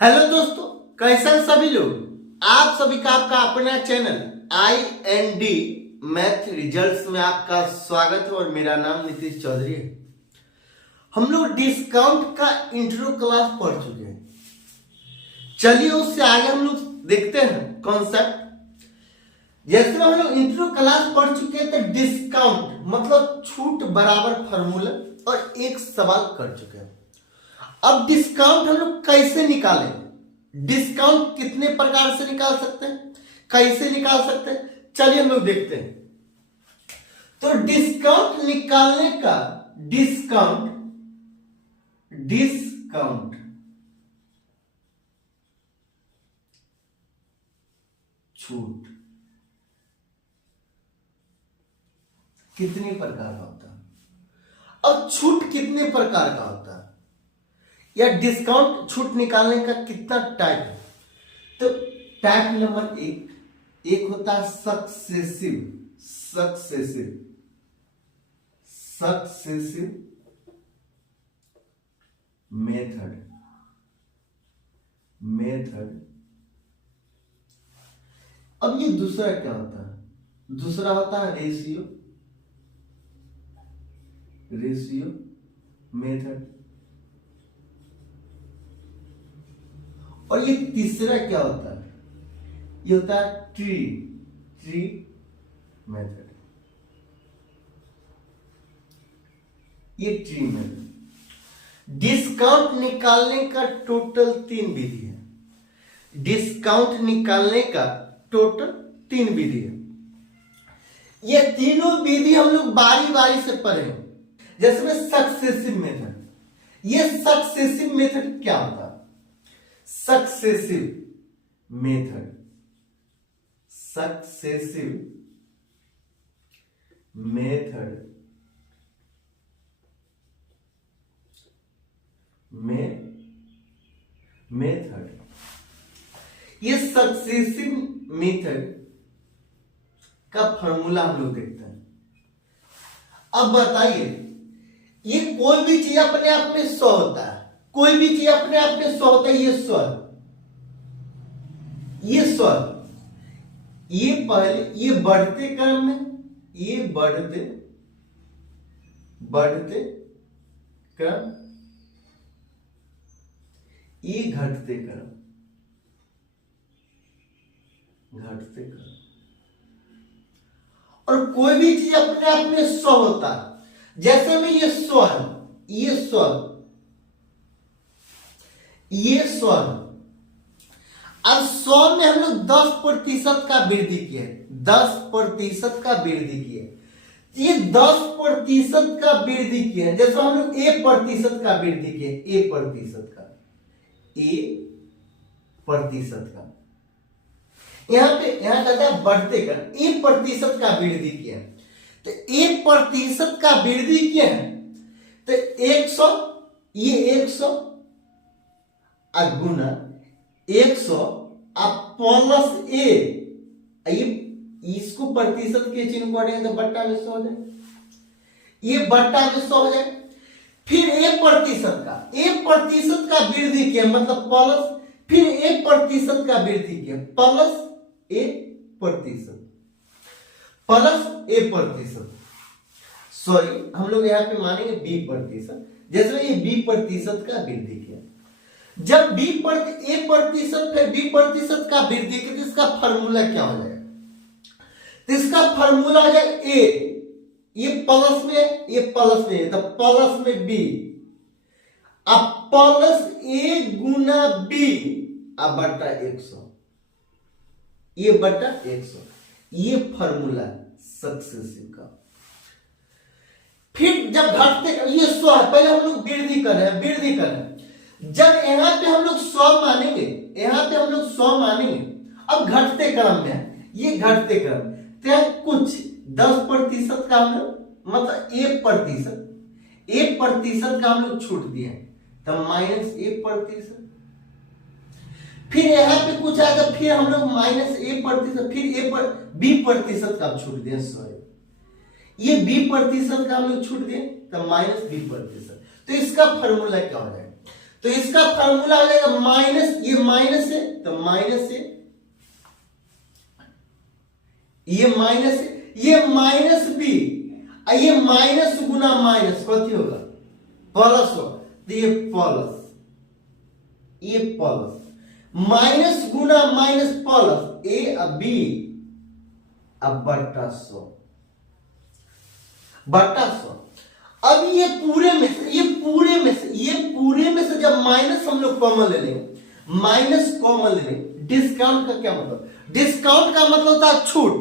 Hello दोस्तों, कैसे हैं सभी लोग। आप सभी का आपका अपना चैनल IND मैथ रिजल्ट्स में आपका स्वागत है और मेरा नाम नीतीश चौधरी है। हम लोग डिस्काउंट का इंट्रो क्लास पढ़ चुके हैं। चलिए उससे आगे हम लोग देखते हैं कॉन्सेप्ट। जैसे हम लोग इंट्रो क्लास पढ़ चुके हैं तो डिस्काउंट मतलब छूट बराबर फार्मूला और एक सवाल कर चुके हैं। अब डिस्काउंट हम लोग कैसे निकालें, डिस्काउंट कितने प्रकार से निकाल सकते हैं, कैसे निकाल सकते हैं, चलिए हम लोग देखते हैं। तो डिस्काउंट निकालने का डिस्काउंट छूट कितने प्रकार का होता है। अब छूट कितने प्रकार का होता है या डिस्काउंट छूट निकालने का कितना टाइप है। तो टाइप नंबर एक होता है सक्सेसिव मेथड। अब ये दूसरा क्या होता है, दूसरा होता है रेशियो मेथड। और ये तीसरा क्या होता है, ये होता है ट्री मेथड। ये ट्री मेथड। डिस्काउंट निकालने का टोटल 3 विधि है। डिस्काउंट निकालने का टोटल 3 विधि है। ये तीनों विधि हम लोग बारी बारी से पढ़ेंगे। जैसे में सक्सेसिव मेथड, ये सक्सेसिव मेथड क्या होता है। सक्सेसिव मेथड ये सक्सेसिव मेथड का फॉर्मूला हम लोग देखते हैं। अब बताइए, ये कोई भी चीज अपने आप में 100 होता है, कोई भी चीज अपने आप में 100 होता है। ये 100, ये पहले ये बढ़ते क्रम में, ये बढ़ते क्रम, ये घटते क्रम। और कोई भी चीज अपने आप में 100 होता है। जैसे में ये 100 है, ये 100 अब 100 में हम लोग 10% का वृद्धि किए, 10% का वृद्धि किए। ये 10% का वृद्धि किए, जैसे हम लोग 1% का वृद्धि किए, 1% का यहां कहता है बढ़ते का 1% का वृद्धि किया। तो 1% का वृद्धि किया है तो 100, ये 100 गुना 100 प्लस ए, ये इसको प्रतिशत के चिन्ह को हटाएंगे तो बट्टा में 100 हो जाए, ये बट्टा में 100 हो जाए। फिर 1% का वृद्धि किया मतलब प्लस, फिर 1% का वृद्धि किया प्लस 1%, सॉरी हम लोग यहां पे मानेंगे 20%। जैसे ये 20% का वृद्धि किया, जब 1% फिर 20% का वृद्धि किया तो इसका फार्मूला क्या हो जाएगा। तो इसका फार्मूला हो जाएगा ए, ये प्लस में, ये प्लस में, तो प्लस में बी, अब प्लस ए गुना बी अब बटा 100, ये बटा 100, ये फार्मूला सक्सेसिव का। फिर जब घटते, ये 100 है, पहले हम लोग वृद्धि कर रहे हैं। जब यहां पे हम लोग 100 मानेंगे, अब घटते क्रम में, ये घटते क्रम तो कुछ 10% का हम लोग मतलब 1% का हम लोग छूट दिए तो -1%। फिर यहाँ पे कुछ आएगा, फिर हम लोग -1%, फिर 20% का छूट दिए, सॉरी ये 20% का हम लोग छूट दिए तो -20%। तो इसका फॉर्मूला क्या हो जाएगा, तो इसका फार्मूला हो जाएगा माइनस, ये माइनस है तो माइनस है, ये माइनस है, ये माइनस बी, ये माइनस गुना माइनस कथी होगा प्लस हो, तो ये प्लस, ये प्लस, माइनस गुना माइनस प्लस, ए अब बी अब बट्टा 100, बट्टा 100। अब ये पूरे में से, ये पूरे में से, ये पूरे में से जब माइनस हम लोग कॉमन ले लेंगे, माइनस कॉमन ले लेंगे, डिस्काउंट का क्या मतलब, डिस्काउंट का मतलब होता है छूट,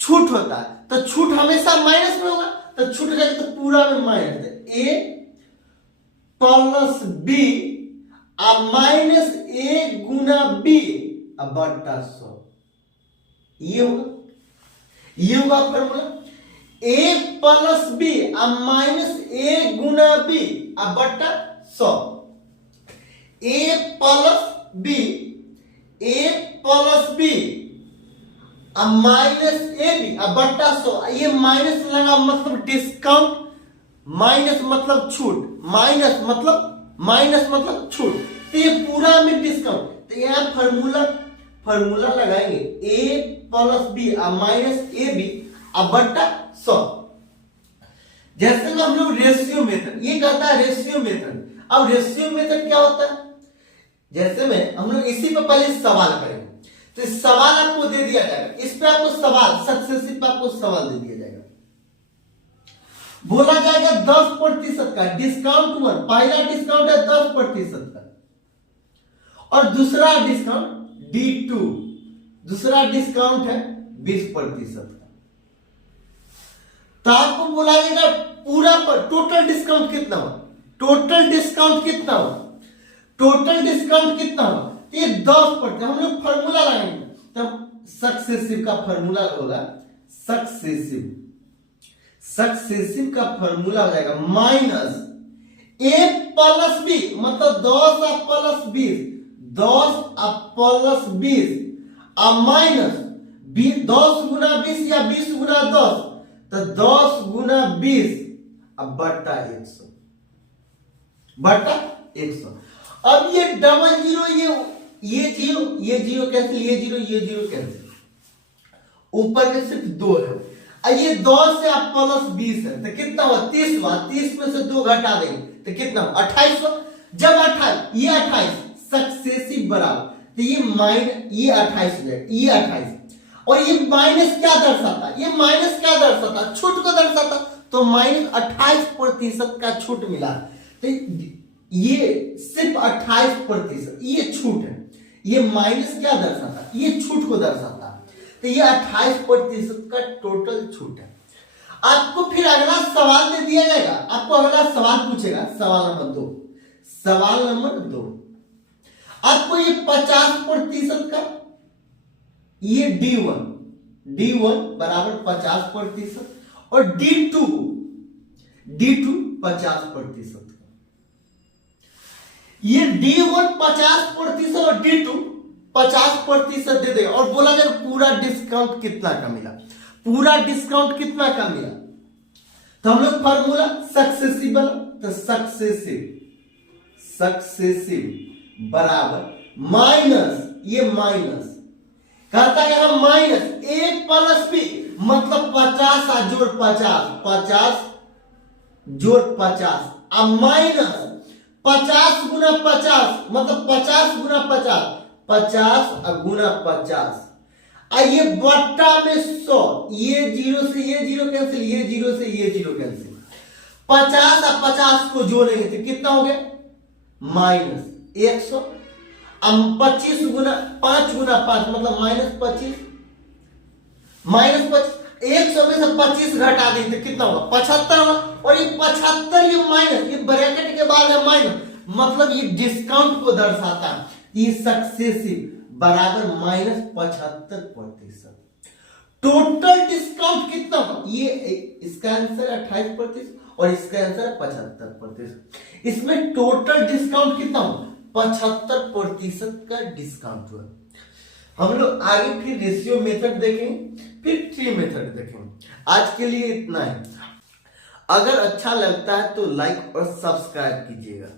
छूट होता है, तो छूट हमेशा माइनस में होगा, तो छूट जाएगा तो पूरा में माइनस, ए प्लस बी अब माइनस ए गुना बी अब बट्टा 100, ये होगा, ये होगा फॉर्मूला, ए प्लस बी अब माइनस ए गुना बी अब बट्टा 100, ए प्लस बी, ए प्लस बी अब माइनस ए बी अब बट्टा 100, ये माइनस लगा मतलब डिस्काउंट, माइनस मतलब छूट, माइनस मतलब छूट, तो ये पूरा में डिस्काउंट, तो यहां फॉर्मूला लगाएंगे ए प्लस बी अब माइनस ए बी अब बट्टा 100। जैसे में हम लोग रेशियो मेथड, ये कहता है रेशियो मेथड। अब रेशियो मेथड क्या होता है, जैसे में हम लोग इसी पर पहले सवाल करेंगे, तो इस सवाल आपको दे दिया जाएगा, इस पे आपको सवाल सक्सेसिव पे आपको सवाल दे दिया जाएगा, बोला जाएगा 10% का डिस्काउंट हुआ, पहला डिस्काउंट है 10% का और दूसरा डिस्काउंट D2, दूसरा डिस्काउंट है 20% का, तो आपको बोला जाएगा पूरा पर टोटल डिस्काउंट कितना हुआ, टोटल डिस्काउंट कितना हुआ, टोटल डिस्काउंट कितना हुआ, तो ये 10%। हम लोग फॉर्मूला लगाएंगे, तब सक्सेसिव का फॉर्मूला होगा, सक्सेसिव, सक्सेसिव का फॉर्मूला हो जाएगा माइनस ए प्लस बी मतलब 10 अब प्लस 20, 10 अब प्लस 20 अब माइनस 10 गुना 20 या 20 गुना 10, तो 10 गुना 20 अब बट्टा 100, बट्टा 100। अब ये डबल जीरो, ये जीरो, ये जीरो कैंसिल, ये जीरो कैंसिल, ऊपर में सिर्फ 2 है, ये 10 से आप प्लस 20 है तो कितना हुआ 30 हुआ, 30 में से 2 घटा देंगे तो कितना 28 हुआ, जब 28 ये 28 सक्सेसिव बराबर, तो ये ये 28 हो जाएगा, ये 28 और ये माइनस क्या दर्शाता, ये माइनस क्या दर्शाता, छूट को दर्शाता, तो माइनस 28% का छूट मिला, तो ये सिर्फ 28% ये छूट है, ये माइनस क्या दर्शाता, ये छूट को दर्शाता, तो ये 28% का टोटल छूट है। आपको फिर अगला सवाल दे दिया जाएगा, आपको अगला सवाल पूछेगा, सवाल नंबर 2, सवाल नंबर 2 आपको ये 50% का, ये D1 बराबर 50% और D2 50%, ये D1 50% और D2 50% दे देगा और बोला जाए पूरा डिस्काउंट कितना का मिला, पूरा डिस्काउंट कितना का मिला, तो हम लोग फॉर्मूला सक्सेसिव बना, तो सक्सेसिव बराबर माइनस, ये माइनस कहता है यहां माइनस ए प्लस बी मतलब 50 जोड़ 50 जोड़ 50 अब माइनस 50 गुना 50 मतलब 50 गुना 50 गुना 50 ये बट्टा में 100, ये जीरो से ये जीरो कैंसिल, ये जीरो से ये जीरो कैंसिल, 50 और 50 को जोड़ेंगे तो कितना हो गया माइनस 100, अब 25 गुना 5 गुना 5 मतलब -25, 100 में से 25 घटा देंगे तो कितना होगा 75 होगा, और ये 75 ये माइनस, ये ब्रैकेट के बाद है माइनस मतलब ये डिस्काउंट को दर्शाता है, ये सक्सेसिव बराबर -75%। टोटल डिस्काउंट कितना होगा, ये इसका आंसर 28% और इसका आंसर 75%, इसमें टोटल डिस्काउंट कितना होगा 75% का डिस्काउंट हुआ। हम लोग आगे फिर रेशियो मेथड देखेंगे, फिर ट्री मेथड देखेंगे। आज के लिए इतना है, अगर अच्छा लगता है तो लाइक और सब्सक्राइब कीजिएगा।